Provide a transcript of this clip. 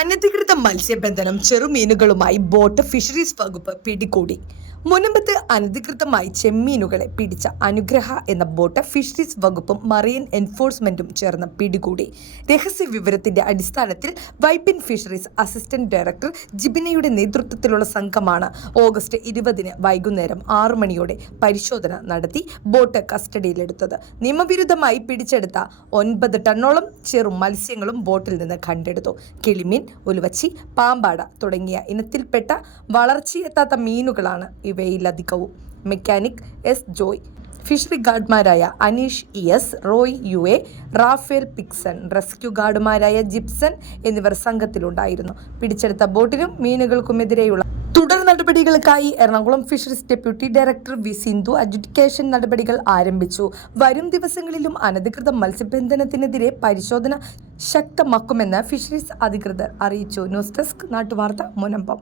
അനധികൃത മത്സ്യബന്ധനം ചെറുമീനുകളുമായി boat fisheries വകുപ്പ് പിടികൂടി. മുനമ്പത്ത് അനധികൃതമായി ചെമ്മീനുകളെ പിടിച്ച അനുഗ്രഹ എന്ന ബോട്ട് ഫിഷറീസ് വകുപ്പും മറൈൻ എൻഫോഴ്സ്മെന്റും ചേർന്ന് പിടികൂടി. രഹസ്യ വിവരത്തിന്റെ അടിസ്ഥാനത്തിൽ വൈപ്പിൻ ഫിഷറീസ് അസിസ്റ്റന്റ് ഡയറക്ടർ ജിബിനയുടെ നേതൃത്വത്തിലുള്ള സംഘമാണ് ഓഗസ്റ്റ് 20 വൈകുന്നേരം 6 മണിയോടെ പരിശോധന നടത്തി ബോട്ട് കസ്റ്റഡിയിലെടുത്തത്. നിയമവിരുദ്ധമായി പിടിച്ചെടുത്ത 9 ടണ്ണോളം ചെറു മത്സ്യങ്ങളും ബോട്ടിൽ നിന്ന് കണ്ടെടുത്തു. കിളിമീൻ, ഉലുവച്ചി, പാമ്പാട തുടങ്ങിയ ഇനത്തിൽപ്പെട്ട വളർച്ചയെത്താത്ത മീനുകളാണ് ഇവയിലധികവും. മെക്കാനിക് എസ് ജോയ്, ഫിഷറി ഗാർഡുമാരായ Aneesh S, Roy U A, Raphael Pixon, rescue ഗാർഡുമാരായ ജിപ്സൺ എന്നിവർ സംഘത്തിലുണ്ടായിരുന്നു. പിടിച്ചെടുത്ത ബോട്ടിനും മീനുകൾക്കുമെതിരെയുള്ള തുടർ നടപടികൾക്കായി Ernakulam fisheries deputy director V Sindhu adjudication നടപടികൾ ആരംഭിച്ചു. വരും ദിവസങ്ങളിലും അനധികൃത മത്സ്യബന്ധനത്തിനെതിരെ പരിശോധന ശക്തമാക്കുമെന്ന് ഫിഷറീസ് അധികൃതർ അറിയിച്ചു. ന്യൂസ് ഡെസ്ക്, നാട്ടുവാർത്ത, മുനമ്പം.